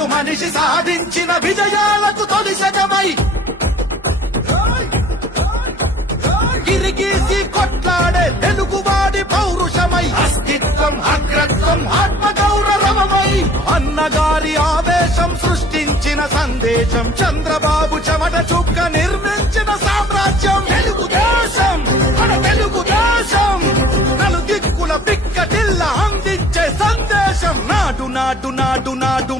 సగటు మనిషి సాధించిన విజయాలకు తొలి శకమై గిరిగీసి కొట్లాడే తెలుగువాడి పౌరుషమై అస్తిత్వం అగ్రత్వం ఆత్మగౌరవమై అన్నగారి ఆవేశం సృష్టించిన సందేశం చంద్రబాబు చెమట చుక్క నిర్మించిన సామ్రాజ్యం తెలుగుదేశం మన తెలుగుదేశం నలు దిక్కుల పిక్కటిల్ల అందించే సందేశం నాడు నాడు నాడు నాడు